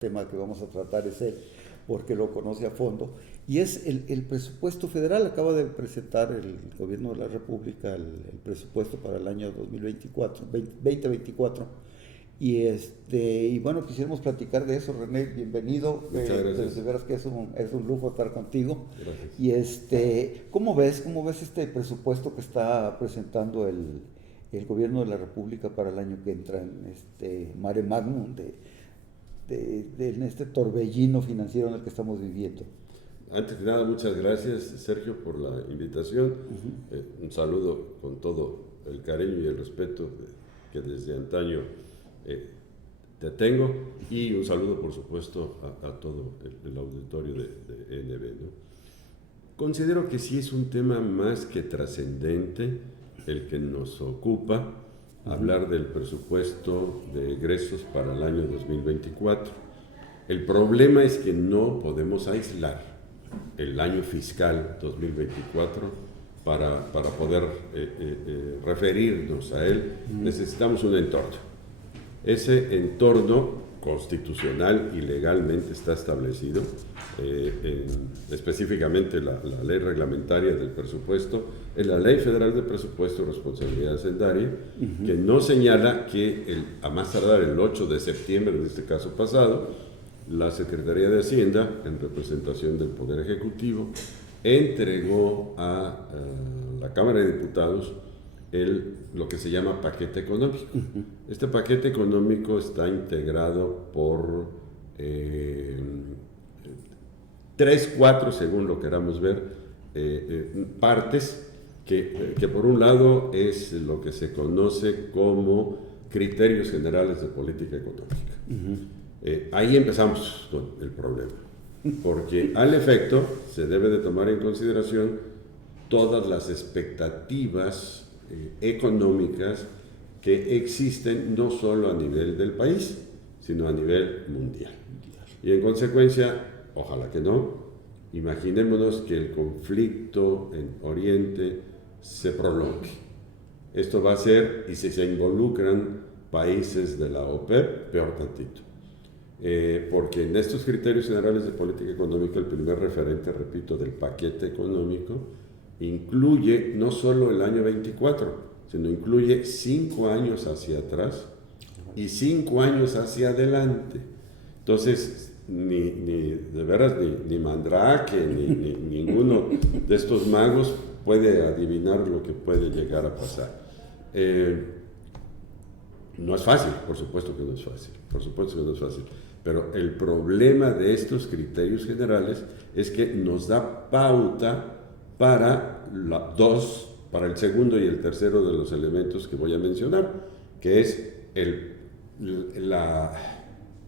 tema que vamos a tratar es él, porque lo conoce a fondo, y es el presupuesto federal. Acaba de presentar el gobierno de la República el presupuesto para el año 2024, y bueno, quisiéramos platicar de eso. René, bienvenido. Muchas gracias. De veras que es un lujo estar contigo. Gracias. Y ¿cómo ves este presupuesto que está presentando el gobierno de la República para el año que entra, en este mare magnum en este torbellino financiero en el que estamos viviendo? Antes que nada, muchas gracias, Sergio, por la invitación. Un saludo con todo el cariño y el respeto que desde antaño te tengo, y un saludo, por supuesto, a todo el auditorio de NB, ¿no? Considero que sí es un tema más que trascendente el que nos ocupa, hablar del presupuesto de egresos para el año 2024. El problema es que no podemos aislar el año fiscal 2024 para poder referirnos a él. Necesitamos un entorno. Ese entorno constitucional y legalmente está establecido, específicamente la ley reglamentaria del presupuesto, en la Ley Federal de Presupuesto y Responsabilidad Hacendaria, que no señala que a más tardar el 8 de septiembre, en este caso pasado, la Secretaría de Hacienda, en representación del Poder Ejecutivo, entregó a la Cámara de Diputados lo que se llama paquete económico. Este paquete económico está integrado por 3, 4, según lo queramos ver, partes que por un lado es lo que se conoce como criterios generales de política económica. Ahí empezamos con el problema, porque al efecto se debe de tomar en consideración todas las expectativas económicas que existen no solo a nivel del país, sino a nivel mundial. Y en consecuencia, ojalá que no, imaginémonos que el conflicto en Oriente se prolongue. Esto va a ser, y si se involucran países de la OPEP, peor tantito. Porque en estos criterios generales de política económica, el primer referente, repito, del paquete económico, incluye no solo el año 24, sino incluye 5 años hacia atrás y 5 años hacia adelante. Entonces, de veras, ni Mandrake, ni ninguno de estos magos puede adivinar lo que puede llegar a pasar. No es fácil, por supuesto que no es fácil, pero el problema de estos criterios generales es que nos da pauta para el segundo y el tercero de los elementos que voy a mencionar, que es la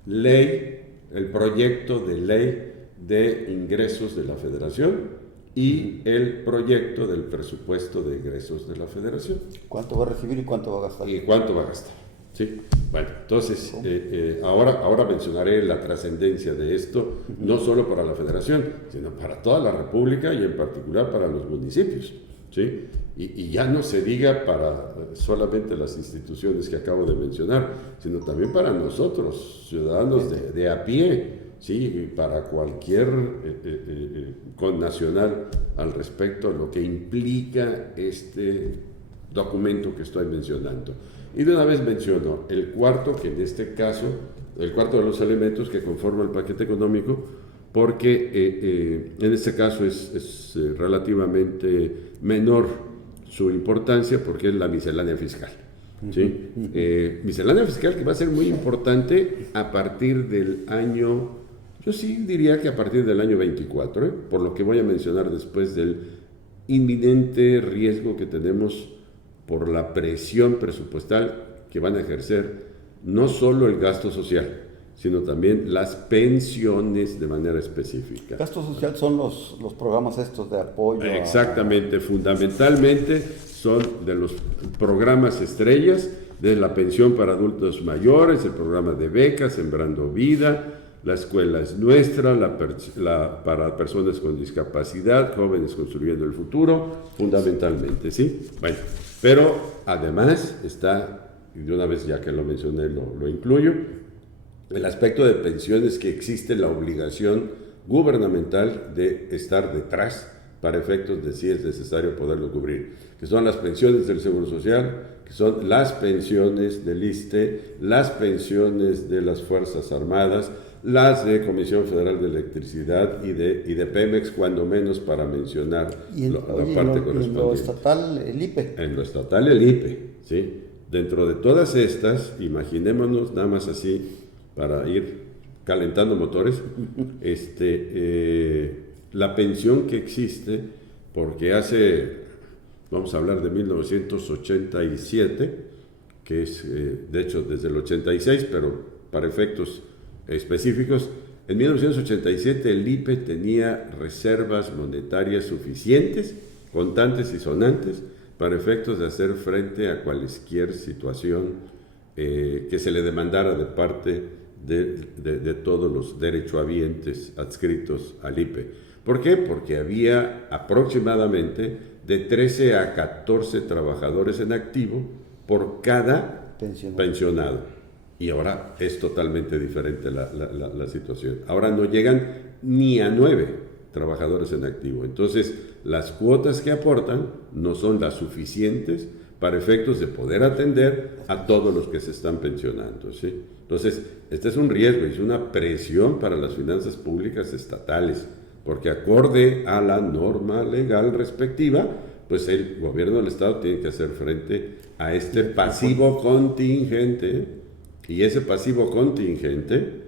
ley, el proyecto de ley de ingresos de la Federación y el proyecto del presupuesto de egresos de la Federación. ¿Cuánto va a recibir y cuánto va a gastar? ¿Y cuánto va a gastar? Sí. Bueno, entonces, ahora mencionaré la trascendencia de esto, no solo para la Federación, sino para toda la República y en particular para los municipios, ¿sí? Y ya no se diga para solamente las instituciones que acabo de mencionar, sino también para nosotros, ciudadanos de a pie, ¿sí? Y para cualquier connacional al respecto a lo que implica este documento que estoy mencionando. Y de una vez menciono el cuarto, que en este caso, el cuarto de los elementos que conforman el paquete económico, porque en este caso es relativamente menor su importancia, porque es la miscelánea fiscal. ¿Sí? Miscelánea fiscal que va a ser muy importante a partir del año, yo sí diría que a partir del año 24, por lo que voy a mencionar después del inminente riesgo que tenemos por la presión presupuestal que van a ejercer no solo el gasto social, sino también las pensiones de manera específica. Gasto social son los programas estos de apoyo. Exactamente, fundamentalmente son de los programas estrellas, de la pensión para adultos mayores, el programa de becas, Sembrando Vida, la escuela es nuestra, para personas con discapacidad, jóvenes construyendo el futuro, fundamentalmente, ¿sí? Bueno, pero además está, y de una vez ya que lo mencioné lo incluyo, el aspecto de pensiones, que existe la obligación gubernamental de estar detrás para efectos de si es necesario poderlo cubrir, que son las pensiones del Seguro Social, que son las pensiones del ISSSTE, las pensiones de las Fuerzas Armadas, las de Comisión Federal de Electricidad y de Pemex, cuando menos para mencionar la parte correspondiente. En lo estatal, el IPE. En lo estatal, el IPE, ¿sí? Dentro de todas estas, imaginémonos, nada más así, para ir calentando motores, la pensión que existe, porque vamos a hablar de 1987, que es, de hecho, desde el 86, pero para efectos específicos, en 1987 el IPE tenía reservas monetarias suficientes, contantes y sonantes, para efectos de hacer frente a cualquier situación que se le demandara de parte de todos los derechohabientes adscritos al IPE. ¿Por qué? Porque había aproximadamente de 13 a 14 trabajadores en activo por cada pensionado. Y ahora es totalmente diferente la situación. Ahora no llegan ni a 9 trabajadores en activo. Entonces, las cuotas que aportan no son las suficientes para efectos de poder atender a todos los que se están pensionando, ¿sí? Entonces, este es un riesgo y es una presión para las finanzas públicas estatales, porque acorde a la norma legal respectiva, pues el gobierno del Estado tiene que hacer frente a este pasivo contingente, y ese pasivo contingente,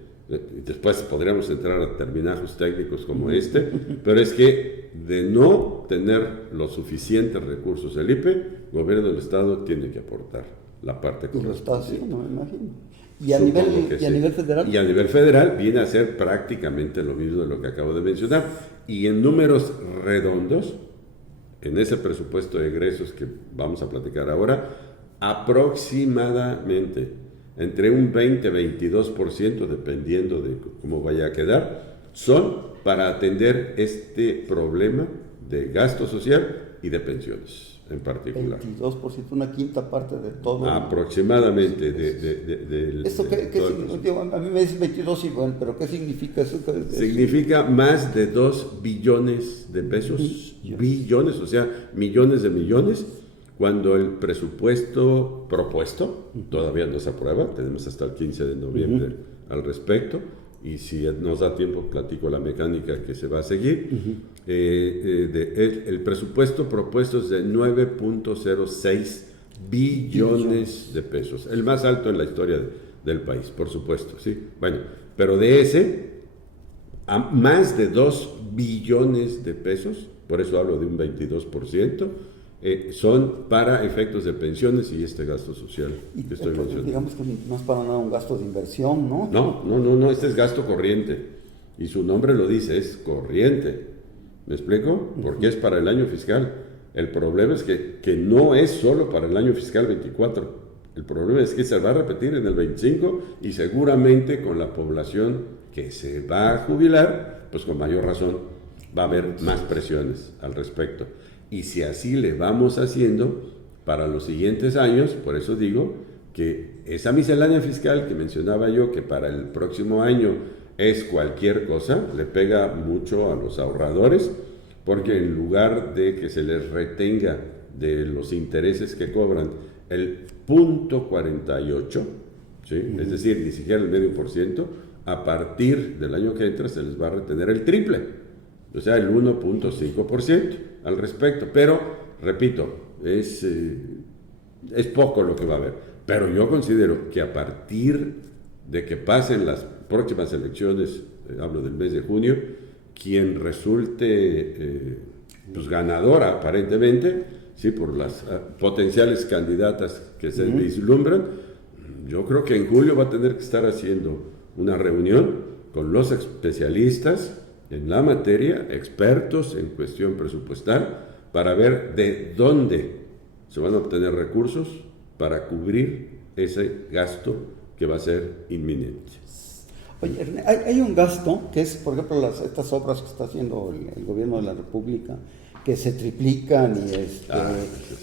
después podríamos entrar a terminajos técnicos como este, pero es que de no tener los suficientes recursos el IPE, el gobierno del Estado tiene que aportar la parte correspondiente. Y lo está haciendo, me imagino. ¿Y a nivel federal? Y a nivel federal viene a ser prácticamente lo mismo de lo que acabo de mencionar. Y en números redondos, en ese presupuesto de egresos que vamos a platicar ahora, aproximadamente entre un 20-22%, dependiendo de cómo vaya a quedar, son para atender este problema de gasto social y de pensiones en particular. 22%, una quinta parte de todo. Aproximadamente. ¿Esto qué significa? A mí me dicen 22 igual, pero ¿qué significa eso? Significa más de 2 billones de pesos, billones, o sea, millones de millones, cuando el presupuesto propuesto todavía no se aprueba, tenemos hasta el 15 de noviembre al respecto, y si nos da tiempo platico la mecánica que se va a seguir. El presupuesto propuesto es de 9.06 billones de pesos, el más alto en la historia del país, por supuesto, ¿sí? Bueno, pero de ese, a más de 2 billones de pesos, por eso hablo de un 22%, son para efectos de pensiones y este gasto social que estoy mencionando. Digamos que no es para nada un gasto de inversión, ¿no? No, este es gasto corriente. Y su nombre lo dice, es corriente. ¿Me explico? Porque es para el año fiscal. El problema es que no es solo para el año fiscal 24. El problema es que se va a repetir en el 25 y seguramente con la población que se va a jubilar, pues con mayor razón va a haber más presiones al respecto. Y si así le vamos haciendo para los siguientes años, por eso digo que esa miscelánea fiscal que mencionaba yo, que para el próximo año es cualquier cosa, le pega mucho a los ahorradores, porque en lugar de que se les retenga de los intereses que cobran el 0.48, ¿sí? Es decir, ni siquiera el 0.5%, a partir del año que entra se les va a retener el triple, o sea, el 1.5% al respecto. Pero, repito, es poco lo que va a haber. Pero yo considero que a partir de que pasen las próximas elecciones, hablo del mes de junio, quien resulte pues ganadora aparentemente, ¿sí? Por las potenciales candidatas que se vislumbran, yo creo que en julio va a tener que estar haciendo una reunión con los especialistas en la materia, expertos en cuestión presupuestal, para ver de dónde se van a obtener recursos para cubrir ese gasto que va a ser inminente. Oye, hay un gasto que es, por ejemplo, estas obras que está haciendo el gobierno de la República, que se triplican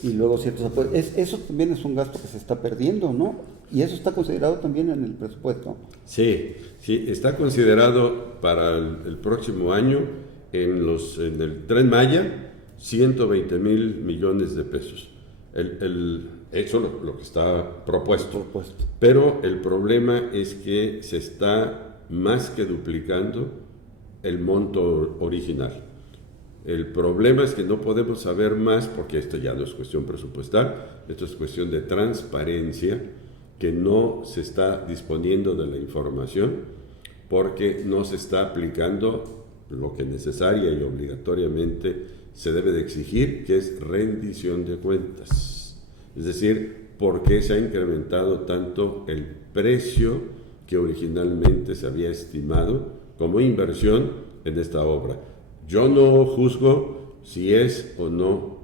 y luego ciertos apoyos. Eso también es un gasto que se está perdiendo, ¿no? Y eso está considerado también en el presupuesto. Sí, está considerado para el próximo año en el Tren Maya 120,000 millones de pesos. Eso es lo que está propuesto. Pero el problema es que se está más que duplicando el monto original. El problema es que no podemos saber más, porque esto ya no es cuestión presupuestal, esto es cuestión de transparencia, que no se está disponiendo de la información porque no se está aplicando lo que necesaria y obligatoriamente se debe de exigir, que es rendición de cuentas. Es decir, ¿por qué se ha incrementado tanto el precio que originalmente se había estimado como inversión en esta obra? Yo no juzgo si es o no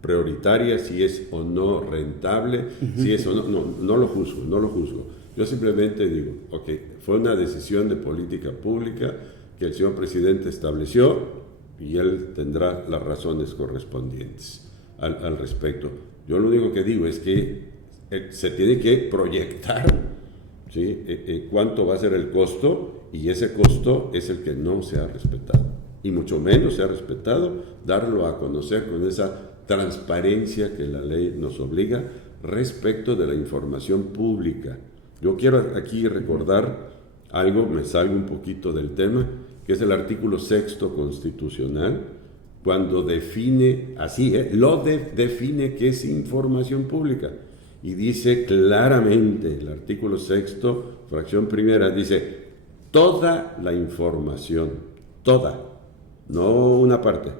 prioritaria, si es o no rentable, si es o no lo juzgo. Yo simplemente digo, ok, fue una decisión de política pública que el señor presidente estableció y él tendrá las razones correspondientes al respecto. Yo lo único que digo es que se tiene que proyectar, ¿sí? Cuánto va a ser el costo, y ese costo es el que no se ha respetado, y mucho menos se ha respetado darlo a conocer con esa transparencia que la ley nos obliga respecto de la información pública. Yo quiero aquí recordar algo, me salgo un poquito del tema, que es el artículo 6º constitucional, cuando define, define qué es información pública, y dice claramente, el artículo 6º, fracción primera, dice, toda la información, toda, no una parte,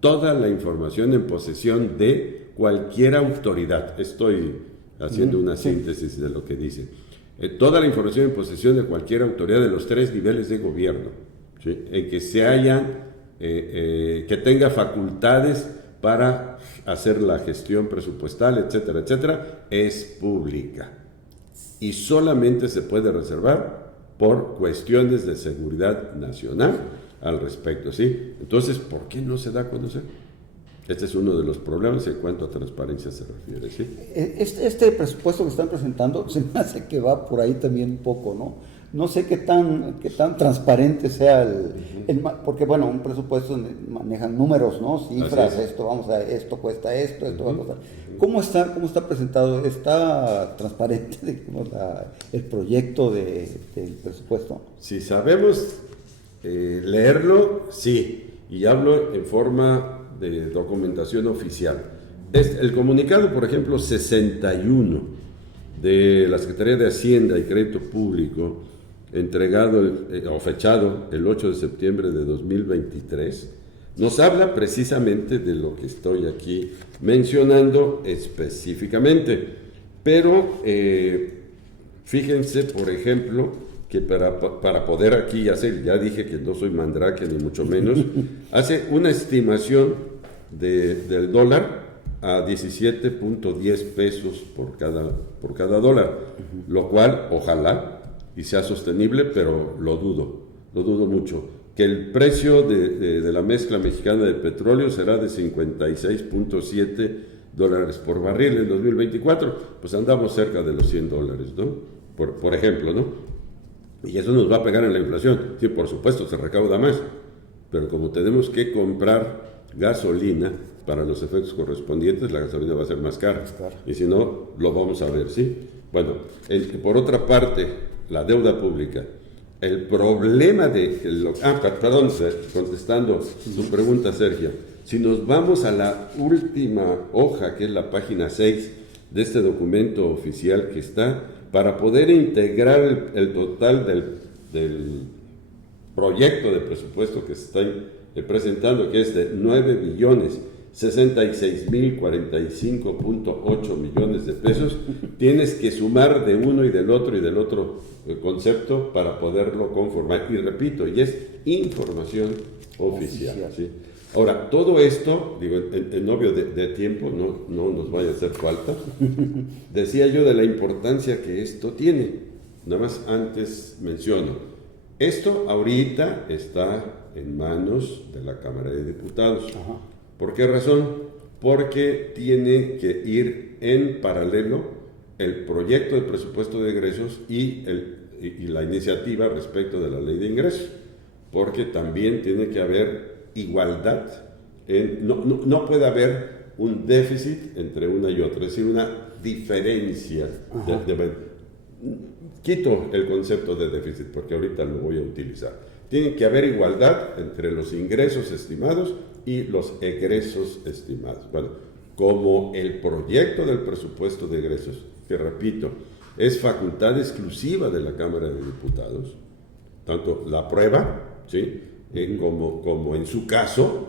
toda la información en posesión de cualquier autoridad. Estoy haciendo una síntesis de lo que dice. Toda la información en posesión de cualquier autoridad de los 3 niveles de gobierno, ¿sí? En que se hayan, que tenga facultades para hacer la gestión presupuestal, etcétera, etcétera, es pública. Y solamente se puede reservar por cuestiones de seguridad nacional al respecto, ¿sí? Entonces, ¿por qué no se da a conocer? Este es uno de los problemas en cuanto a transparencia se refiere, ¿sí? Este presupuesto que están presentando se me hace que va por ahí también un poco, ¿no? No sé qué tan transparente sea porque bueno, un presupuesto manejan números, ¿no? Cifras, esto cuesta esto va a costar. ¿Cómo está presentado? ¿Está transparente, digamos, el proyecto del presupuesto? Si sabemos leerlo, sí, y hablo en forma de documentación oficial. El comunicado, por ejemplo, 61 de la Secretaría de Hacienda y Crédito Público, entregado o fechado el 8 de septiembre de 2023, nos habla precisamente de lo que estoy aquí mencionando específicamente. Pero fíjense, por ejemplo, que para poder aquí hacer, ya dije que no soy mandrake ni mucho menos, hace una estimación del dólar a 17.10 pesos por cada dólar, lo cual ojalá y sea sostenible, pero lo dudo mucho. Que el precio de la mezcla mexicana de petróleo será de 56.7 dólares por barril en 2024, pues andamos cerca de los 100 dólares, ¿no? Por ejemplo, ¿no? Y eso nos va a pegar en la inflación. Sí, por supuesto, se recauda más, pero como tenemos que comprar gasolina para los efectos correspondientes, la gasolina va a ser más cara. Y si no, lo vamos a ver, ¿sí? Bueno, por otra parte, la deuda pública. El problema contestando su pregunta, Sergio, si nos vamos a la última hoja, que es la página 6 de este documento oficial que está, para poder integrar el total del proyecto de presupuesto que se está presentando, que es de 9,066,045.8 millones de pesos, tienes que sumar de uno y del otro concepto para poderlo conformar. Y repito, y es información oficial. ¿Sí? Ahora, todo esto, digo, en novio de tiempo, no nos vaya a hacer falta, decía yo de la importancia que esto tiene. Nada más antes menciono, esto ahorita está en manos de la Cámara de Diputados. ¿Por qué razón? Porque tiene que ir en paralelo el proyecto de presupuesto de egresos y la iniciativa respecto de la ley de ingresos, porque también tiene que haber igualdad. No puede haber un déficit entre una y otra, es decir, una diferencia. Quito el concepto de déficit porque ahorita lo voy a utilizar. Tiene que haber igualdad entre los ingresos estimados y los egresos estimados. Bueno, como el proyecto del presupuesto de egresos, que repito, es facultad exclusiva de la Cámara de Diputados, tanto la aprueba, ¿sí? Como en su caso,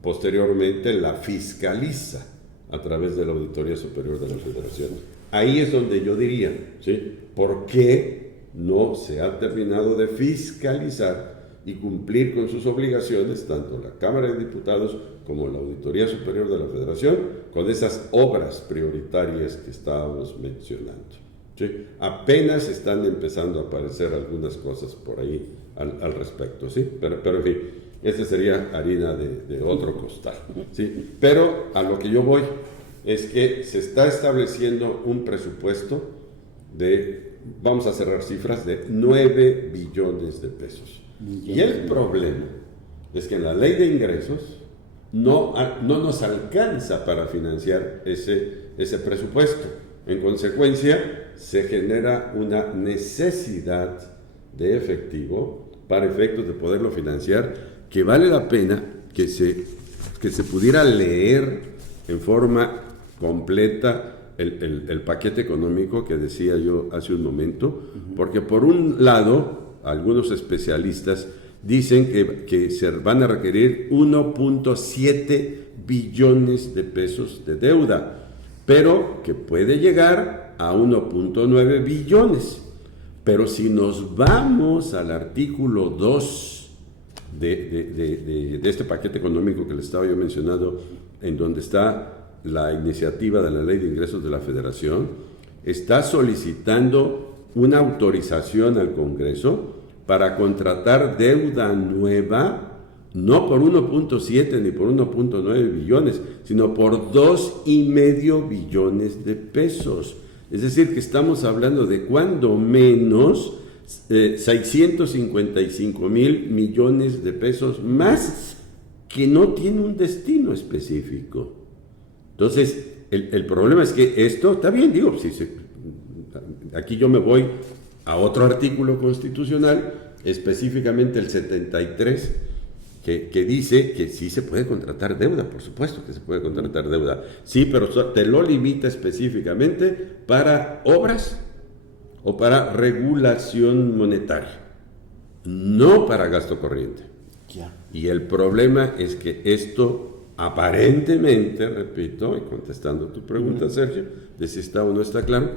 posteriormente la fiscaliza a través de la Auditoría Superior de la Federación. Ahí es donde yo diría, ¿sí? ¿Por qué no se ha terminado de fiscalizar y cumplir con sus obligaciones, tanto la Cámara de Diputados como la Auditoría Superior de la Federación, con esas obras prioritarias que estábamos mencionando? ¿Sí? Apenas están empezando a aparecer algunas cosas por ahí al respecto, ¿sí? Pero en fin, esta sería harina de otro costal, ¿sí? Pero a lo que yo voy es que se está estableciendo un presupuesto de, vamos a cerrar cifras, de 9 billones de pesos. Y el problema es que en la ley de ingresos no nos alcanza para financiar ese presupuesto. En consecuencia, se genera una necesidad de efectivo para efectos de poderlo financiar, que vale la pena que se pudiera leer en forma completa el paquete económico que decía yo hace un momento, porque por un lado, algunos especialistas dicen que se van a requerir 1.7 billones de pesos de deuda, pero que puede llegar a 1.9 billones. Pero si nos vamos al artículo 2 de este paquete económico que les estaba yo mencionando, en donde está la iniciativa de la Ley de Ingresos de la Federación, está solicitando una autorización al Congreso para contratar deuda nueva, no por 1.7 ni por 1.9 billones, sino por 2.5 billones de pesos. Es decir, que estamos hablando de cuando menos 655,000 millones de pesos más, que no tiene un destino específico. Entonces, el problema es que esto, está bien, digo, aquí yo me voy a otro artículo constitucional, específicamente el 73, que dice que sí se puede contratar deuda, por supuesto que se puede contratar deuda, sí, pero te lo limita específicamente para obras o para regulación monetaria, no para gasto corriente. Ya. Y el problema es que esto aparentemente, repito, y contestando tu pregunta, Sergio, de si está o no está claro,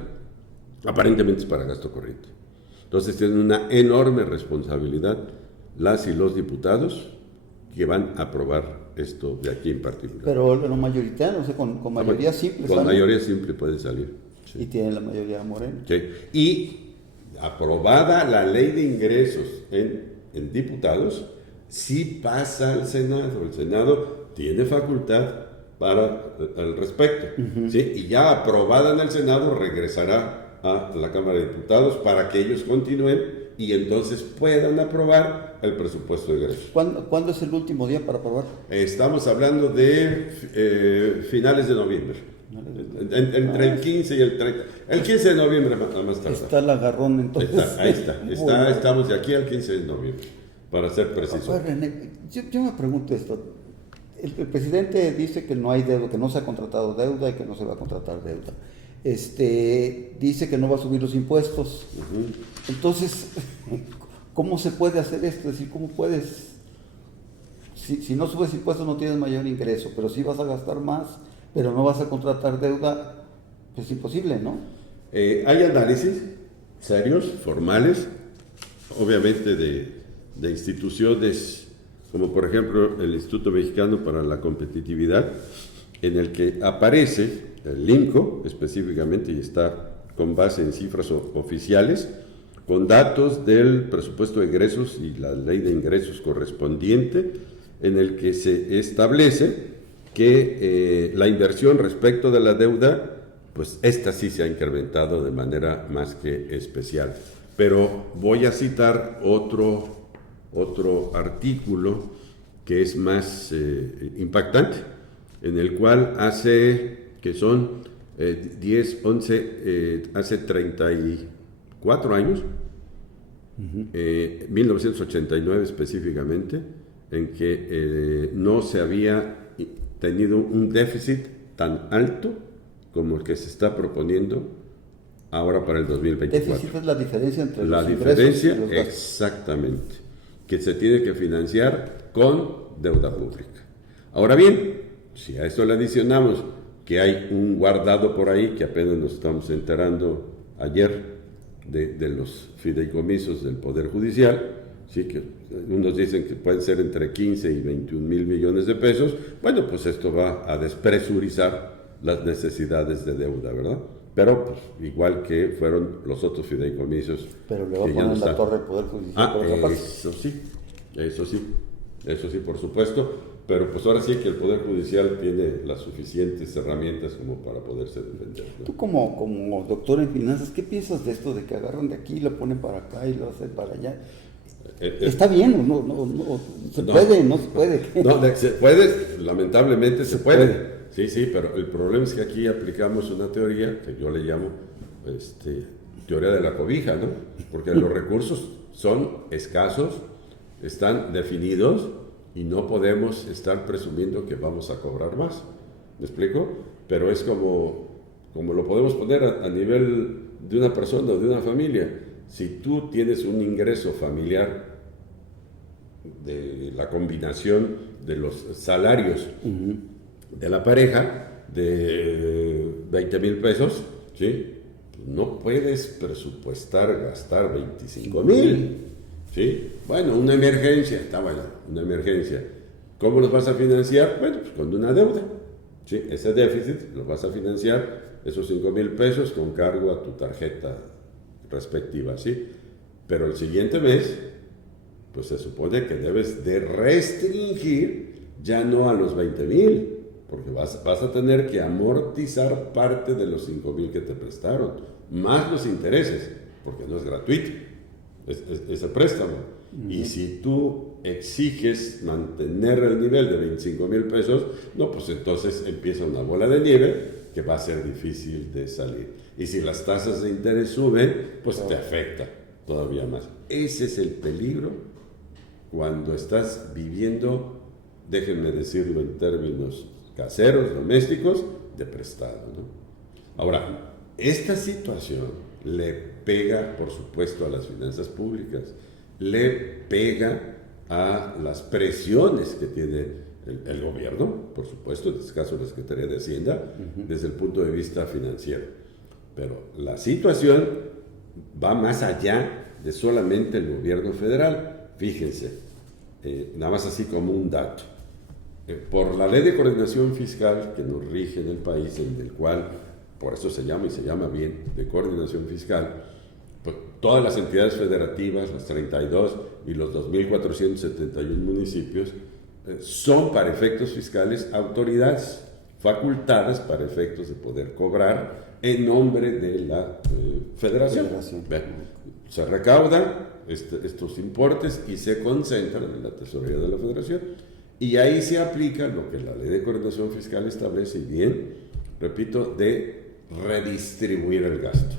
aparentemente es para gasto corriente. Entonces tienen una enorme responsabilidad las y los diputados que van a aprobar esto de aquí en particular. Pero lo mayoritario, o sea, con mayoría simple. Con mayoría simple puede salir. Sí. Y tiene la mayoría morena. Sí. Y aprobada la ley de ingresos en diputados, sí pasa al Senado. El Senado tiene facultad al respecto. ¿Sí? Y ya aprobada en el Senado regresará a la Cámara de Diputados para que ellos continúen y entonces puedan aprobar el presupuesto de egresos. ¿Cuándo es el último día para aprobar? Estamos hablando de finales de noviembre. Entre el 15 y el 30. El 15 de noviembre más tarde. Está el agarrón entonces. Ahí está. Bueno. Estamos de aquí al 15 de noviembre, para ser preciso. Pues, René, yo me pregunto esto. El presidente dice que no hay deuda, que no se ha contratado deuda y que no se va a contratar deuda. Dice que no va a subir los impuestos. Entonces, ¿cómo se puede hacer esto? Es decir, ¿cómo puedes? Si no subes impuestos no tienes mayor ingreso, pero si vas a gastar más, pero no vas a contratar deuda, pues es imposible, ¿no? Hay análisis serios, formales, obviamente de instituciones como por ejemplo el Instituto Mexicano para la Competitividad, en el que aparece el IMCO específicamente y está con base en cifras oficiales, con datos del presupuesto de egresos y la ley de ingresos correspondiente, en el que se establece que la inversión respecto de la deuda, pues esta sí se ha incrementado de manera más que especial. Pero voy a citar otro artículo que es más impactante, en el cual hace 34 años, 1989 específicamente, en que no se había tenido un déficit tan alto como el que se está proponiendo ahora para el 2024. Déficit es la diferencia entre la los diferencia, ingresos y los gastos. exactamente, que se tiene que financiar con deuda pública. Ahora bien, si a esto le adicionamos que hay un guardado por ahí, que apenas nos estamos enterando ayer de los fideicomisos del Poder Judicial, sí, que unos dicen que pueden ser entre 15 y 21 mil millones de pesos, bueno, pues esto va a despresurizar las necesidades de deuda, ¿verdad? Pero pues, igual que fueron los otros fideicomisos. Pero le va a que ya poner no en la están. torre el Poder Judicial por otra parte. Eso sí, por supuesto, pero pues ahora sí que el Poder Judicial tiene las suficientes herramientas como para poderse defender, ¿no? Tú como doctor en finanzas, ¿qué piensas de esto de que agarran de aquí y lo ponen para acá y lo hacen para allá? ¿Está bien o no? ¿Se puede? ¿No se puede? No, se puede, lamentablemente se puede. Sí, pero el problema es que aquí aplicamos una teoría que yo le llamo teoría de la cobija, ¿no? Porque los recursos son escasos, están definidos y no podemos estar presumiendo que vamos a cobrar más. ¿Me explico? Pero es como lo podemos poner a nivel de una persona o de una familia. Si tú tienes un ingreso familiar de la combinación de los salarios de la pareja de 20 mil pesos, ¿sí? No puedes presupuestar gastar 25 mil, ¿sí? Bueno, una emergencia, está bueno, una emergencia. ¿Cómo los vas a financiar? Bueno, pues con una deuda, ¿sí? Ese déficit lo vas a financiar, esos 5 mil pesos, con cargo a tu tarjeta respectiva, ¿sí? Pero el siguiente mes, pues se supone que debes de restringir ya no a los 20 mil, porque vas a tener que amortizar parte de los 5 mil que te prestaron, más los intereses, porque no es gratuito ese préstamo. Y si tú exiges mantener el nivel de 25 mil pesos, no, pues entonces empieza una bola de nieve que va a ser difícil de salir. Y si las tasas de interés suben, pues te afecta todavía más. Ese es el peligro cuando estás viviendo, déjenme decirlo en términos caseros, domésticos, de prestado, ¿no? Ahora, esta situación le pega, por supuesto, a las finanzas públicas, le pega a las presiones que tiene el gobierno, por supuesto, en este caso la Secretaría de Hacienda, desde el punto de vista financiero. Pero la situación va más allá de solamente el gobierno federal. Fíjense, nada más así como un dato. Por la Ley de Coordinación Fiscal que nos rige en el país, en el cual, por eso se llama bien, de coordinación fiscal, pues todas las entidades federativas, las 32 y los 2.471 municipios, son para efectos fiscales autoridades facultadas para efectos de poder cobrar en nombre de la federación. Se recaudan estos importes y se concentran en la tesorería de la federación. Y ahí se aplica lo que la Ley de Coordinación Fiscal establece, y bien, repito, de redistribuir el gasto.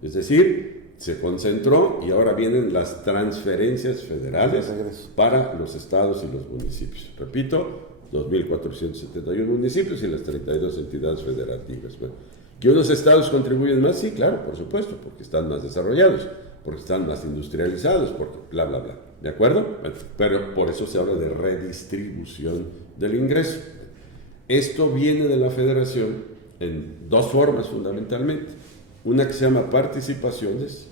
Es decir, se concentró y ahora vienen las transferencias federales para los estados y los municipios. Repito, 2.471 municipios y las 32 entidades federativas. Bueno, ¿que unos estados contribuyen más? Sí, claro, por supuesto, porque están más desarrollados, porque están más industrializados, porque bla, bla, bla. ¿De acuerdo? Bueno, pero por eso se habla de redistribución del ingreso. Esto viene de la federación en dos formas fundamentalmente. Una que se llama participaciones,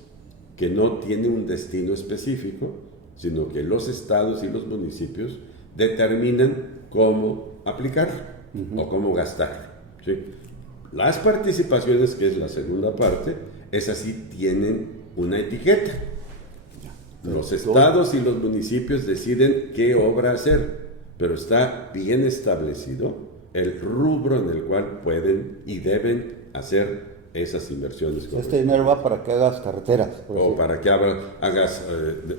que no tiene un destino específico, sino que los estados y los municipios determinan cómo aplicar o cómo gastar, ¿sí? Las participaciones, que es la segunda parte, esas sí tienen una etiqueta. Los estados y los municipios deciden qué obra hacer, pero está bien establecido el rubro en el cual pueden y deben hacer esas inversiones. Este dinero va para que hagas carreteras. O para que hagas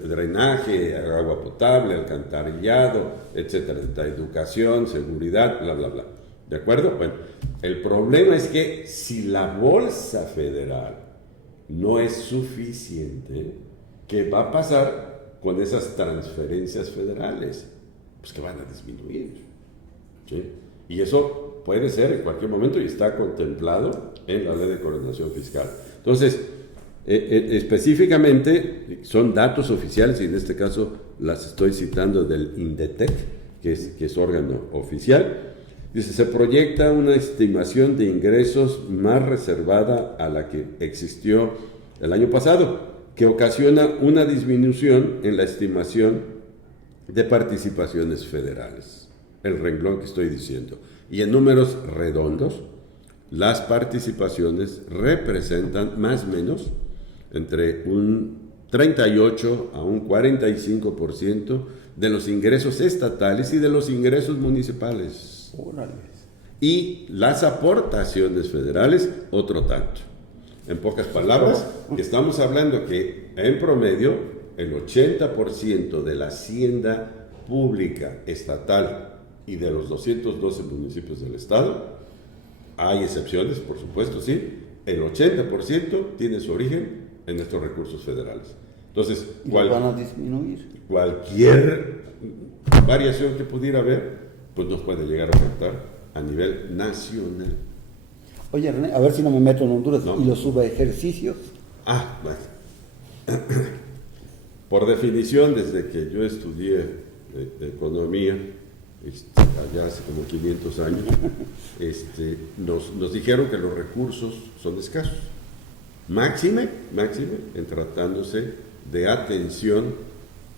drenaje, agua potable, alcantarillado, etcétera, educación, seguridad, bla, bla, bla. ¿De acuerdo? Bueno, el problema es que si la bolsa federal no es suficiente, ¿qué va a pasar con esas transferencias federales? Pues que van a disminuir. ¿Sí? Y eso puede ser en cualquier momento y está contemplado en la Ley de Coordinación Fiscal. Entonces, específicamente son datos oficiales y en este caso las estoy citando del INDETEC, que es órgano oficial. Dice, se proyecta una estimación de ingresos más reservada a la que existió el año pasado, que ocasiona una disminución en la estimación de participaciones federales, el renglón que estoy diciendo. Y en números redondos, las participaciones representan más o menos entre un 38 a un 45% de los ingresos estatales y de los ingresos municipales. Órale. Y las aportaciones federales, otro tanto. En pocas palabras, estamos hablando que en promedio el 80% de la hacienda pública estatal y de los 212 municipios del estado, hay excepciones, por supuesto, sí, el 80% tiene su origen en estos recursos federales. Entonces, van a disminuir. Cualquier variación que pudiera haber, pues nos puede llegar a afectar a nivel nacional. Oye, René, a ver si no me meto en Honduras. No. ¿Y los subejercicios? Bueno. Por definición, desde que yo estudié economía, allá hace como 500 años, nos dijeron que los recursos son escasos. Máxime, en tratándose de atención,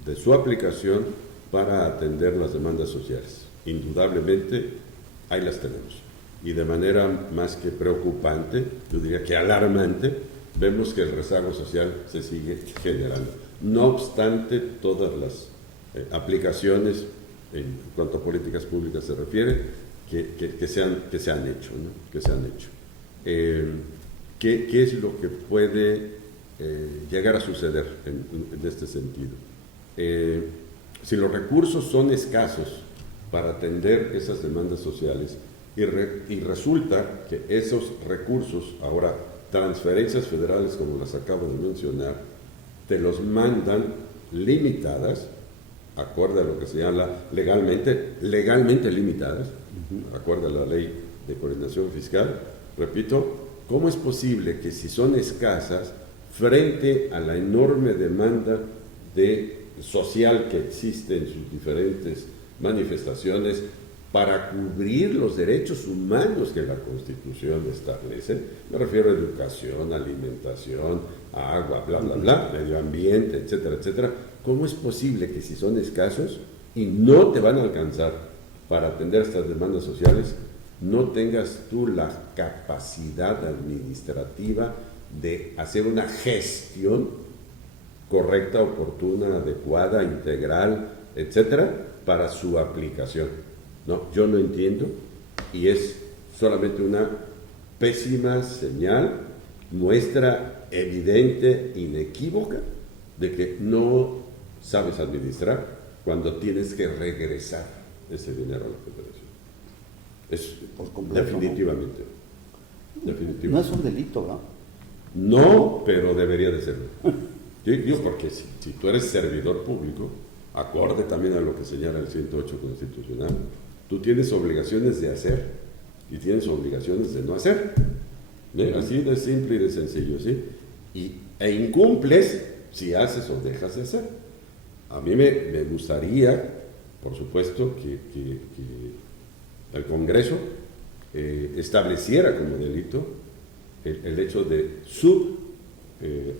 de su aplicación para atender las demandas sociales. Indudablemente, ahí las tenemos. Y de manera más que preocupante, yo diría que alarmante, vemos que el rezago social se sigue generando. No obstante, todas las aplicaciones en cuanto a políticas públicas se refiere, que se han hecho, ¿no? Que se han hecho. ¿Qué es lo que puede llegar a suceder en este sentido? Si los recursos son escasos para atender esas demandas sociales y resulta que esos recursos, ahora transferencias federales como las acabo de mencionar, te los mandan limitadas, acorde a lo que se llama legalmente limitadas, acorde a la Ley de Coordinación Fiscal, repito, ¿cómo es posible que si son escasas, frente a la enorme demanda social que existe en sus diferentes manifestaciones para cubrir los derechos humanos que la Constitución establece? Me refiero a educación, alimentación, agua, bla, bla, bla, medio ambiente, etcétera, etcétera. ¿Cómo es posible que si son escasos y no te van a alcanzar para atender estas demandas sociales, no tengas tú la capacidad administrativa de hacer una gestión correcta, oportuna, adecuada, integral, etcétera, para su aplicación? No, yo no entiendo, y es solamente una pésima señal, muestra evidente, inequívoca, de que no sabes administrar cuando tienes que regresar ese dinero a la federación. Es definitivamente. No es un delito, ¿no? No, pero debería de serlo. Yo porque si tú eres servidor público, acorde también a lo que señala el 108 constitucional, tú tienes obligaciones de hacer y tienes obligaciones de no hacer. Así de simple y de sencillo, ¿sí? E incumples si haces o dejas de hacer. A mí me gustaría, por supuesto, que el Congreso estableciera como delito el hecho de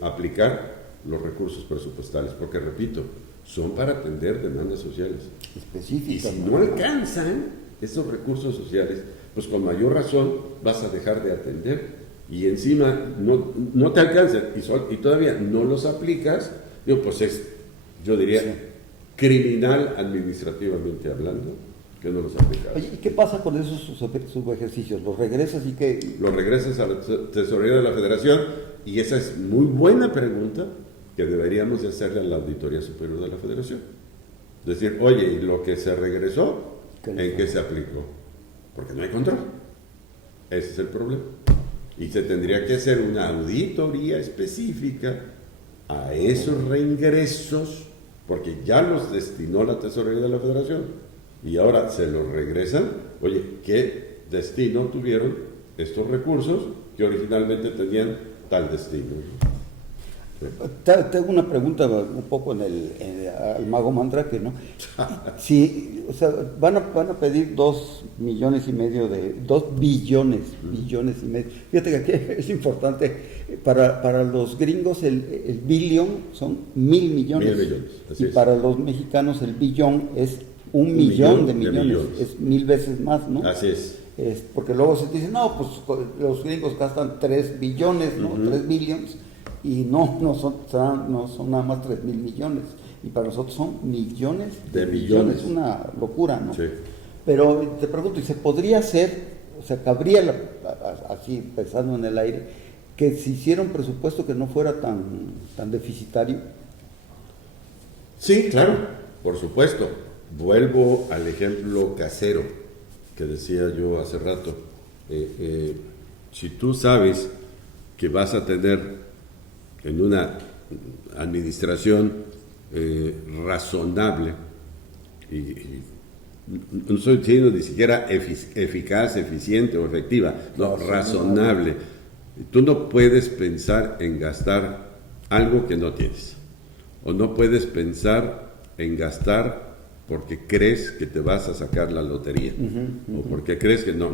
aplicar los recursos presupuestales, porque repito, son para atender demandas sociales específicas. Y si no alcanzan esos recursos sociales, pues con mayor razón vas a dejar de atender, y encima no te alcanzan y todavía no los aplicas. Pues es, yo diría, criminal administrativamente hablando, que no los aplicaba. Oye, ¿y qué pasa con esos subejercicios? ¿Los regresas y qué? Los regresas a la tesorería de la Federación, y esa es muy buena pregunta que deberíamos de hacerle a la Auditoría Superior de la Federación. Decir, oye, ¿y lo que se regresó, en qué se aplicó? Porque no hay control. Ese es el problema. Y se tendría que hacer una auditoría específica a esos reingresos, porque ya los destinó la Tesorería de la Federación y ahora se los regresan. Oye, ¿qué destino tuvieron estos recursos que originalmente tenían tal destino? Tengo una pregunta un poco al mago Mandrake, ¿no? Sí, o sea, van a pedir 2 billones y medio. Fíjate que aquí es importante, para los gringos el billion son 1,000 millones. 1,000 millones, así y es. para los mexicanos el billón es 1,000,000 de millones, es 1000 veces más, ¿no? Así es. Porque luego se dice, no, pues los gringos gastan 3 billones, ¿no? 3 billions. Y no son nada más 3,000 millones, y para nosotros son millones de millones, una locura, ¿no? Sí. Pero te pregunto, ¿y se podría hacer, o sea, cabría, así pensando en el aire, que se hiciera un presupuesto que no fuera tan deficitario? Sí, claro, por supuesto. Vuelvo al ejemplo casero que decía yo hace rato. Si tú sabes que vas a tener en una administración razonable, y no estoy diciendo ni siquiera eficaz, eficiente o efectiva, no, razonable. Tú no puedes pensar en gastar algo que no tienes, o no puedes pensar en gastar porque crees que te vas a sacar la lotería, o porque crees que no.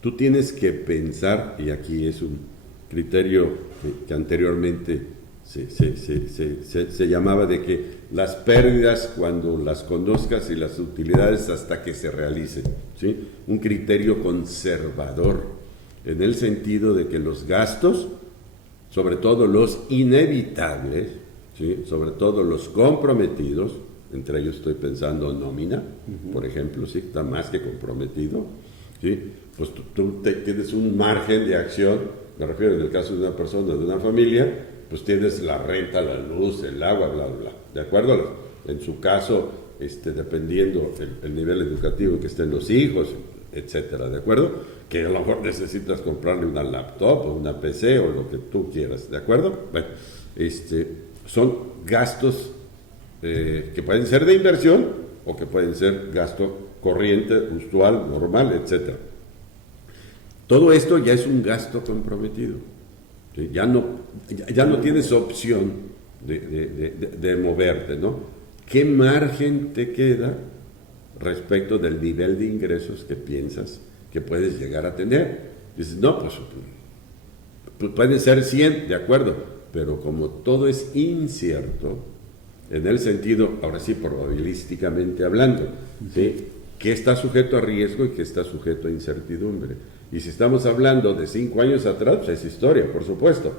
Tú tienes que pensar, y aquí es un criterio que anteriormente se llamaba de que las pérdidas cuando las conozcas y las utilidades hasta que se realicen, ¿sí? Un criterio conservador, en el sentido de que los gastos, sobre todo los inevitables, ¿sí? Sobre todo los comprometidos, entre ellos estoy pensando en nómina, por ejemplo, ¿sí? Está más que comprometido, ¿sí? Pues tú tienes un margen de acción. Me refiero en el caso de una persona, de una familia, pues tienes la renta, la luz, el agua, bla, bla, bla. ¿De acuerdo? En su caso, dependiendo el nivel educativo en que estén los hijos, etcétera, ¿de acuerdo? Que a lo mejor necesitas comprarle una laptop o una PC o lo que tú quieras, ¿de acuerdo? Bueno, son gastos que pueden ser de inversión o que pueden ser gasto corriente, usual, normal, etcétera. Todo esto ya es un gasto comprometido. ¿Sí? Ya no tienes opción de moverte, ¿no? ¿Qué margen te queda respecto del nivel de ingresos que piensas que puedes llegar a tener? Dices, no, pues pueden ser 100, de acuerdo, pero como todo es incierto, en el sentido, ahora sí, probabilísticamente hablando, ¿sí? Que está sujeto a riesgo y que está sujeto a incertidumbre. Y si estamos hablando de 5 años atrás, pues es historia, por supuesto,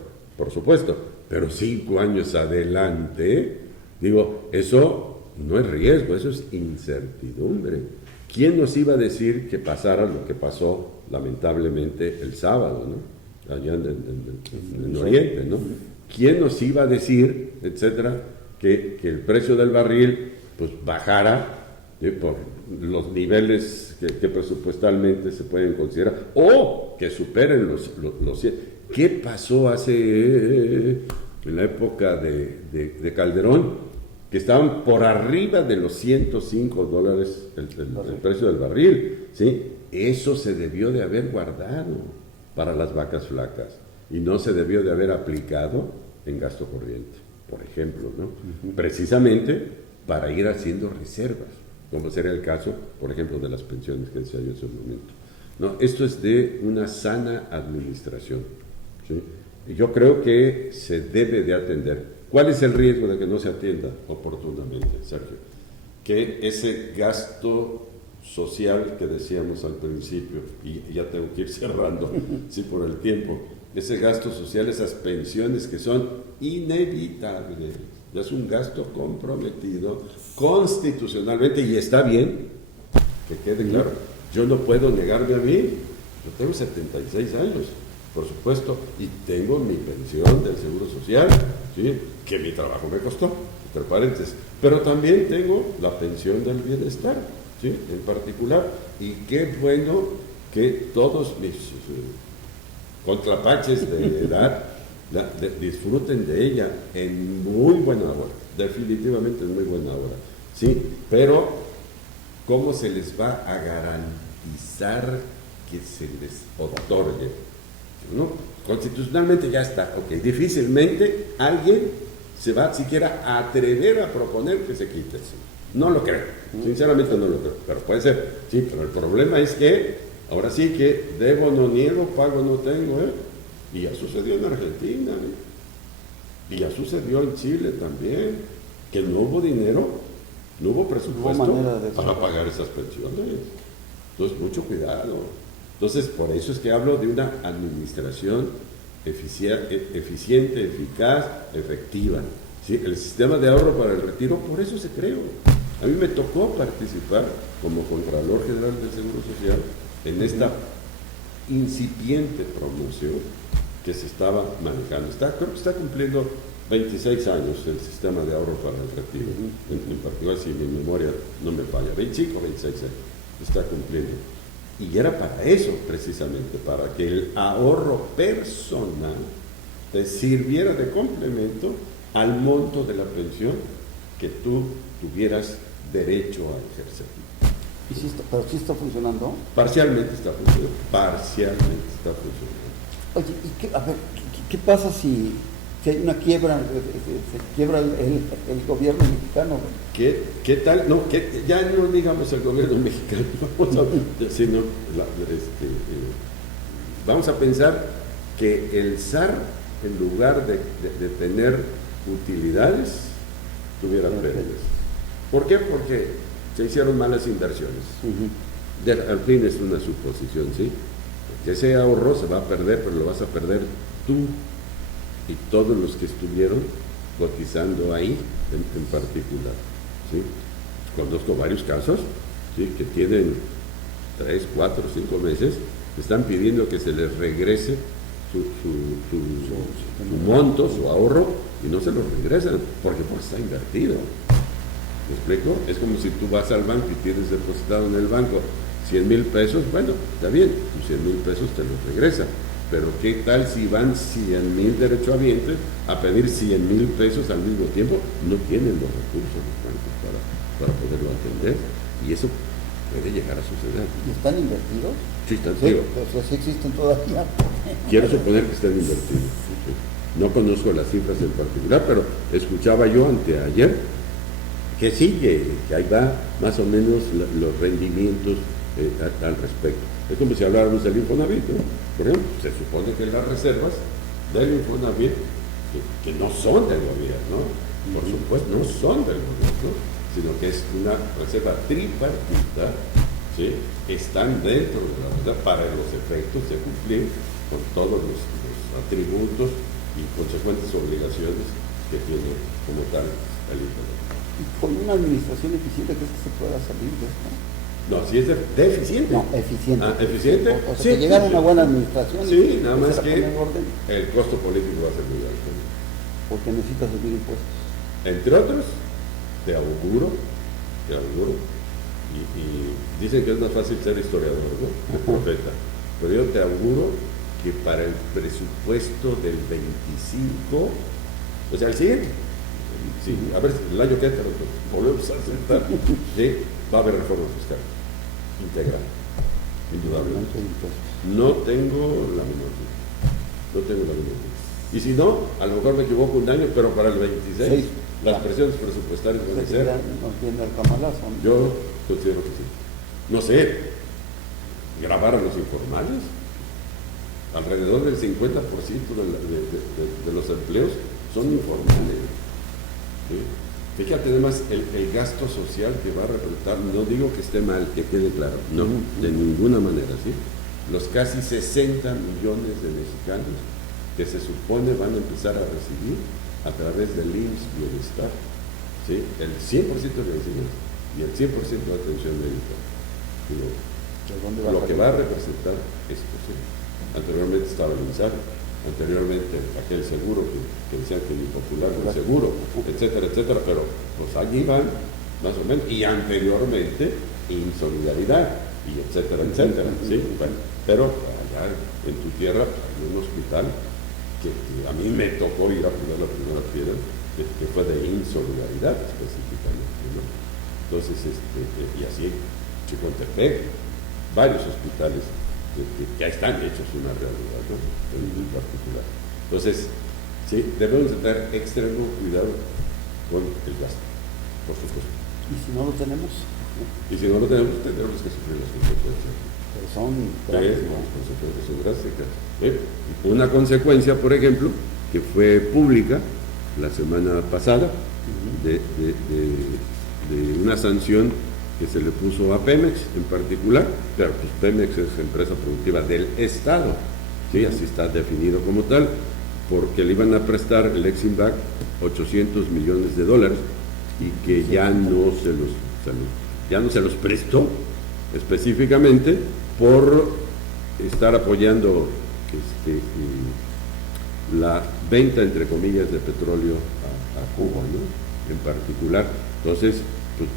pero 5 años adelante, digo, eso no es riesgo, eso es incertidumbre. ¿Quién nos iba a decir que pasara lo que pasó, lamentablemente, el sábado, ¿no? Allá en Oriente, ¿no? ¿Quién nos iba a decir, etcétera, que el precio del barril pues bajara por los niveles que presupuestalmente se pueden considerar, o que superen los 100? ¿Qué pasó en la época de Calderón? Que estaban por arriba de los $105 el precio del barril, ¿sí? Eso se debió de haber guardado para las vacas flacas y no se debió de haber aplicado en gasto corriente, por ejemplo, ¿no? Precisamente para ir haciendo reservas, como sería el caso, por ejemplo, de las pensiones que decía yo en su momento. No, esto es de una sana administración, ¿sí? Y yo creo que se debe de atender. ¿Cuál es el riesgo de que no se atienda oportunamente, Sergio? Que ese gasto social que decíamos al principio, y ya tengo que ir cerrando, sí, por el tiempo, ese gasto social, esas pensiones que son inevitables, ya es un gasto comprometido constitucionalmente, y está bien, que quede claro. Yo no puedo negarme a mí, yo tengo 76 años, por supuesto, y tengo mi pensión del Seguro Social, ¿sí? Que mi trabajo me costó, entre paréntesis, pero también tengo la pensión del bienestar, ¿sí? En particular, y qué bueno que todos mis contrapaches de edad disfruten de ella en muy buena hora, definitivamente en muy buena hora, ¿sí? Pero ¿cómo se les va a garantizar que se les otorgue? ¿No? Constitucionalmente ya está, ok, difícilmente alguien se va siquiera a atrever a proponer que se quite eso. No lo creo, sinceramente no lo creo, pero puede ser, sí, pero el problema es que ahora sí que debo no niego, pago no tengo, y ya sucedió en Argentina, y ya sucedió en Chile también, que no hubo dinero, no hubo presupuesto para pagar esas pensiones. Entonces, mucho cuidado. Entonces, por eso es que hablo de una administración eficiente, eficaz, efectiva. ¿Sí? El sistema de ahorro para el retiro, por eso se creó. A mí me tocó participar como Contralor General del Seguro Social en esta incipiente promoción que se estaba manejando. Creo que está cumpliendo 26 años el sistema de ahorro para el retiro, en particular si mi memoria no me falla, 25 o 26 años está cumpliendo. Y era para eso precisamente, para que el ahorro personal te sirviera de complemento al monto de la pensión que tú tuvieras derecho a ejercer. ¿Y sí está, pero sí está funcionando? Parcialmente está funcionando, parcialmente está funcionando. Oye, ¿y qué, a ver, qué pasa si hay una quiebra, se quiebra el gobierno mexicano? ¿Qué tal? No, ya no digamos el gobierno mexicano, sino vamos a pensar que el SAR, en lugar de tener utilidades, tuviera pérdidas. ¿Por qué? Porque se hicieron malas inversiones. Al fin es una suposición, ¿sí? Que ese ahorro se va a perder, pero lo vas a perder tú y todos los que estuvieron cotizando ahí en particular, ¿sí? Conozco varios casos, ¿sí? Que tienen 3, 4, 5 meses, están pidiendo que se les regrese su monto, su ahorro, y no se lo regresan, porque está invertido. ¿Me explico? Es como si tú vas al banco y tienes depositado en el banco 100,000 pesos, bueno, está bien, tus 100,000 pesos te los regresan, pero ¿qué tal si van 100,000 derechohabientes a pedir 100,000 pesos al mismo tiempo? No tienen los recursos los bancos para poderlo atender, y eso puede llegar a suceder. ¿Y están invertidos? Sí, están, sí, o sea, sí existen todavía. Quiero suponer que están invertidos. Sí. No conozco las cifras en particular, pero escuchaba yo anteayer que sí, que ahí va más o menos los rendimientos al respecto. Es como si habláramos del Infonavit, ¿no? Por ejemplo, se supone que las reservas del Infonavit, que no son del gobierno, por supuesto, no son del gobierno, sino que es una reserva tripartita, ¿sí? Están dentro de la reserva para los efectos de cumplir con todos los atributos y consecuentes obligaciones que tiene como tal el Infonavit. ¿Y con una administración eficiente crees que se pueda salir de esto? No, si es deficiente. No, eficiente. Ah, ¿eficiente? O sea, sí, que llegara una buena administración. Sí, nada más que el costo político va a ser muy alto. Porque necesita subir impuestos. Entre otros, te auguro, y dicen que es más fácil ser historiador, ¿no? Que profeta. Pero yo te auguro que para el presupuesto del 25, o sea, el siguiente, sí, a ver, el año que entra, volvemos a sentar, ¿sí? Va a haber reforma fiscal integral, indudablemente. No tengo la menor duda. Y si no, a lo mejor me equivoco un año, pero para el 26 sí, las presiones presupuestarias van a ser. Nos viene el camalazo, ¿no? Yo considero que sí. No sé, grabar a los informales. Alrededor del 50% de los empleos son informales. ¿Sí? Fíjate además el gasto social que va a representar, no digo que esté mal, que quede claro, no, de ninguna manera, ¿sí? Los casi 60 millones de mexicanos que se supone van a empezar a recibir a través del IMSS Bienestar, ¿sí? El 100% de la enseñanza y el 100% de atención médica. lo que va a representar esto. ¿Sí? Anteriormente estaba el INSAR, anteriormente aquel seguro que decían que el impopular no es seguro, etcétera, etcétera, pero pues allí van, más o menos, y anteriormente Insolidaridad, y etcétera, etcétera. ¿Sí? Bueno, pero allá en tu tierra hay un hospital que a mí me tocó ir a poner la primera piedra, que fue de Insolidaridad específicamente, ¿no? Entonces, y así, Chicontepec, varios hospitales que ya están hechos una realidad, ¿no? En particular. Entonces, sí, debemos de tener extremo cuidado con el gasto, por supuesto. ¿Y si no lo tenemos? Y si no lo tenemos, tendremos que sufrir las consecuencias. Pero son las consecuencias son drásticas. Una consecuencia, por ejemplo, que fue pública la semana pasada, de una sanción que se le puso a Pemex en particular, pero pues Pemex es empresa productiva del Estado, ¿sí? Así está definido como tal, porque le iban a prestar el Exim Bank $800 millones y que ya no se los prestó específicamente por estar apoyando la venta, entre comillas, de petróleo a Cuba, ¿no? En particular. Entonces, pues,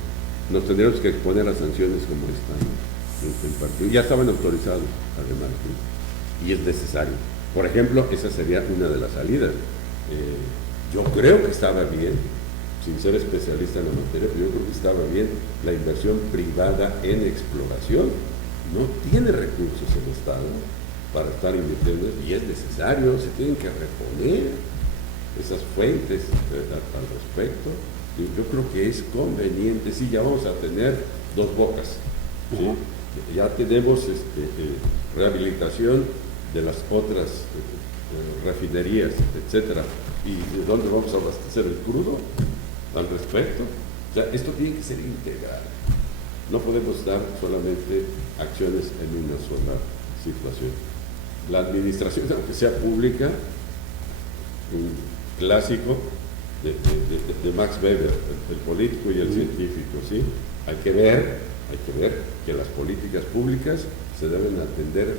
nos tendríamos que exponer a sanciones como esta, ¿no? Ya estaban autorizados, además, ¿no? Y es necesario. Por ejemplo, esa sería una de las salidas. Yo creo que estaba bien, sin ser especialista en la materia, pero yo creo que estaba bien la inversión privada en exploración. No tiene recursos el Estado para estar invirtiendo, y es necesario, se tienen que reponer esas fuentes al respecto. Yo creo que es conveniente, sí, ya vamos a tener dos bocas, ¿sí? Ya tenemos rehabilitación de las otras refinerías, etcétera, y de dónde vamos a abastecer el crudo al respecto. O sea, esto tiene que ser integral. No podemos dar solamente acciones en una sola situación. La administración, aunque sea pública, un clásico de Max Weber, el político y el científico, ¿sí? Hay que ver que las políticas públicas se deben atender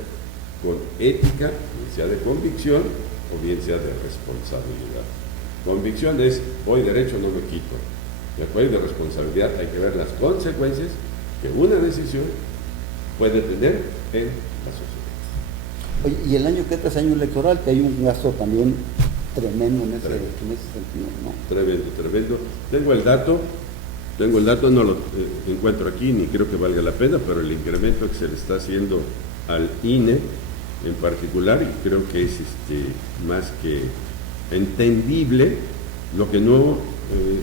con ética, bien sea de convicción o bien sea de responsabilidad. Convicción es, voy derecho, no me quito. Y de responsabilidad hay que ver las consecuencias que una decisión puede tener en la sociedad. Oye, y el año que entra es año electoral, que hay un gasto también tremendo en ese sentido, ¿no? Tremendo. Tengo el dato, no lo encuentro aquí, ni creo que valga la pena, pero el incremento que se le está haciendo al INE en particular, y creo que es más que entendible. Lo que no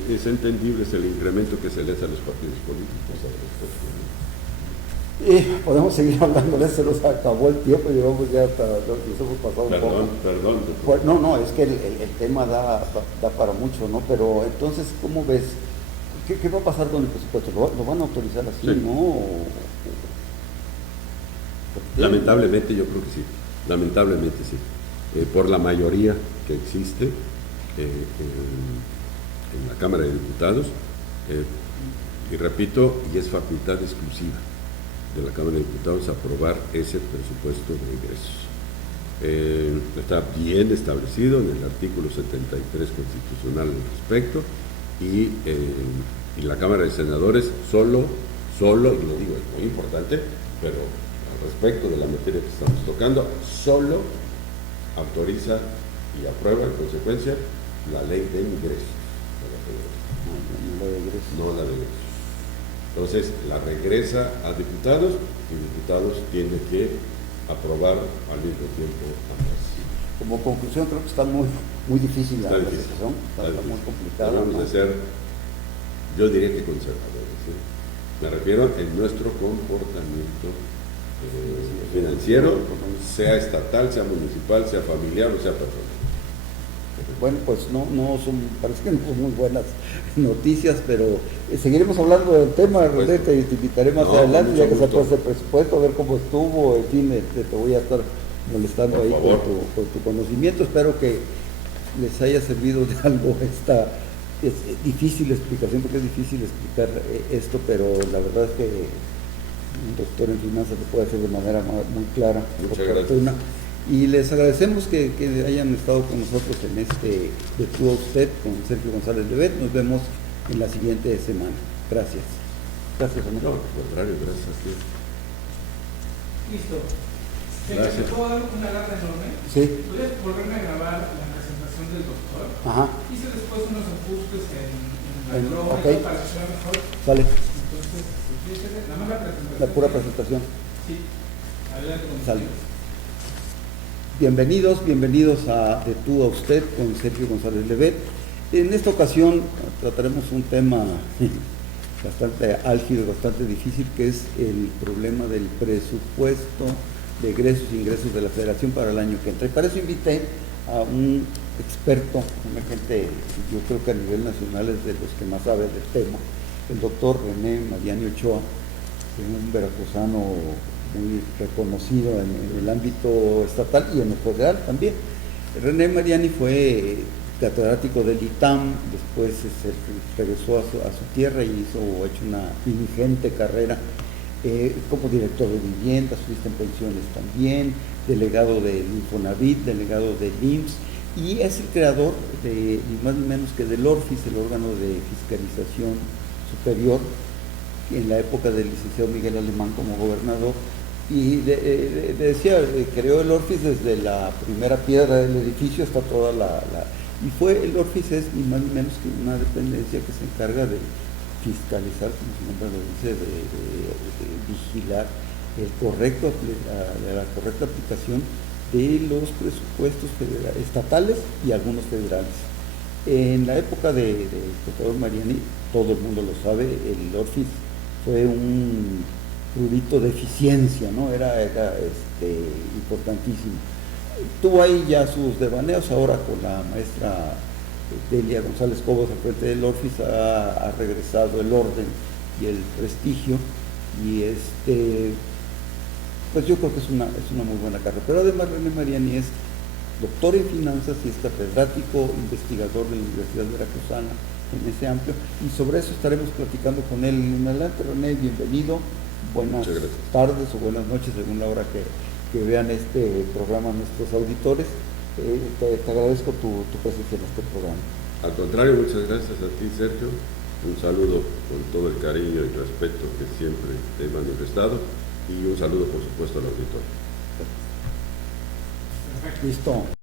es entendible es el incremento que se le hace a los partidos políticos al respecto. Podemos seguir hablando de eso, se nos acabó el tiempo, llevamos ya hasta, nos hemos pasado un poco. Perdón. Pues, no, es que el tema da para mucho, ¿no? Pero entonces, ¿cómo ves? ¿Qué va a pasar con el presupuesto? ¿Lo van a autorizar así, sí, no? Lamentablemente yo creo que sí, por la mayoría que existe en la Cámara de Diputados, y repito, y es facultad exclusiva de la Cámara de Diputados aprobar ese presupuesto de ingresos. Está bien establecido en el artículo 73 constitucional al respecto, y la Cámara de Senadores solo, y lo digo, es muy importante, pero al respecto de la materia que estamos tocando, solo autoriza y aprueba en consecuencia la ley de ingresos de la Federación. No la de egresos. Entonces la regresa a diputados, y diputados tiene que aprobar al mismo tiempo ambas. Como conclusión, creo que está muy difícil la situación, está muy complicada. Debemos de ser, yo diría que conservadores, ¿sí? Me refiero en nuestro comportamiento financiero, sea estatal, sea municipal, sea familiar o sea personal. Bueno, pues parece que no son muy buenas noticias, pero seguiremos hablando del tema, René, te invitaré más adelante, ya que se apruebe el presupuesto, a ver cómo estuvo, en fin, te voy a estar molestando por ahí con tu conocimiento. Espero que les haya servido de algo esta difícil explicación, porque es difícil explicar esto, pero la verdad es que un doctor en finanzas lo puede hacer de manera muy clara y Muchas oportuna. Y les agradecemos que hayan estado con nosotros en este De Tú a Usted con Sergio González Levet. Nos vemos en la siguiente semana. Gracias. Gracias, René. No, al contrario, gracias a ti. Listo. Gracias. ¿Te puedo dar una lata enorme? Sí. ¿Puedes volverme a grabar la presentación del doctor? Ajá. Hice después unos ajustes en la En- broma ok. para que sea mejor. Vale. Entonces, fíjate, nada más la presentación. La pura presentación. Sí. Adelante con Sale. ustedes. Bienvenidos a De Tú a Usted con Sergio González Levet. En esta ocasión trataremos un tema bastante álgido, bastante difícil, que es el problema del presupuesto de egresos e ingresos de la Federación para el año que entra. Y para eso invité a un experto, una gente, yo creo que a nivel nacional es de los que más sabe del tema, el doctor René Mariani Ochoa, un veracruzano muy reconocido en el ámbito estatal y en el federal también. René Mariani fue catedrático del ITAM, después regresó a su tierra y ha hecho una ingente carrera como director de vivienda, subiste en pensiones también, delegado del Infonavit, delegado del IMSS, y es el creador de, ni más ni menos que del ORFIS, el órgano de fiscalización superior, en la época del licenciado Miguel Alemán como gobernador. Y decía, creó el ORFIS desde la primera piedra del edificio hasta toda y fue, el ORFIS es ni más ni menos que una dependencia que se encarga de fiscalizar, como su nombre lo dice, de vigilar la correcta aplicación de los presupuestos estatales y algunos federales. En la época del doctor Mariani, todo el mundo lo sabe, el ORFIS fue un prurito de eficiencia, ¿no? Era importantísimo. Tuvo ahí ya sus devaneos, ahora con la maestra Delia González Cobos al frente del ORFIS ha regresado el orden y el prestigio, y pues yo creo que es una muy buena carrera. Pero además René Mariani es doctor en finanzas y es catedrático investigador de la Universidad Veracruzana en ese amplio, y sobre eso estaremos platicando con él en adelante. René, bienvenido, buenas tardes o buenas noches según la hora que vean este programa nuestros auditores. Te agradezco tu presencia en este programa. Al contrario, muchas gracias a ti, Sergio. Un saludo con todo el cariño y respeto que siempre te he manifestado, y un saludo, por supuesto, al auditor. Perfecto. Listo.